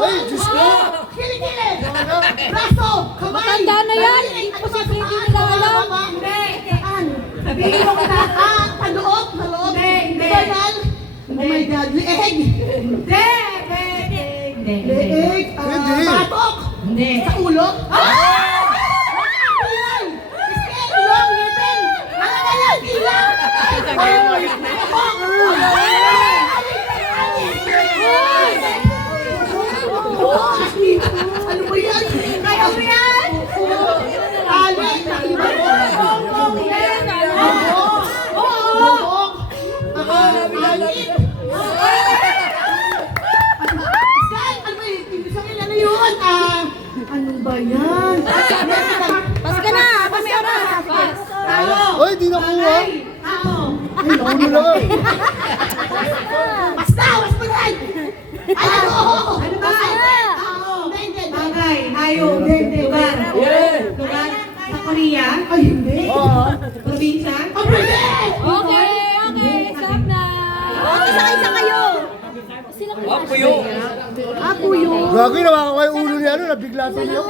Ay, Diyos ko! Kilikili! Braso! Kamay! Matanda na yan! Hindi po si hindi nila alam. Hindi! Saan? Sabihin mo na. Sa loob? Sa loob? Hindi! Internal? Oh my God! Leeg! Hindi! Leeg! Hindi. Batok! Hindi! Sa ulo? Ilong! Ngipin! Ano na yan? Ilang! Ano ba yan? Kaya mo yan? Tali! Bongkong! Yan! Bongkong! Angit! Ano ba yun? Ibig sabihin, ano yun? Ano ba yan? Pas ka na! Kami oras! Tao! Ay, di nakuha. Tao! Ay, nakuha na nga. Basta! Basta yan! Ano? Ano ba? Tao! Hindi. Bagay! Hayop! Hindi. Lugar! Lugar? Sa Korea? Ay, hindi! Probinsya? Ay, hindi! Okay! Stop na! Isa kayo! Sila Apo yun. Apo yun! Gagi, nawakawa yung ulo niya, nabigla sa niyo.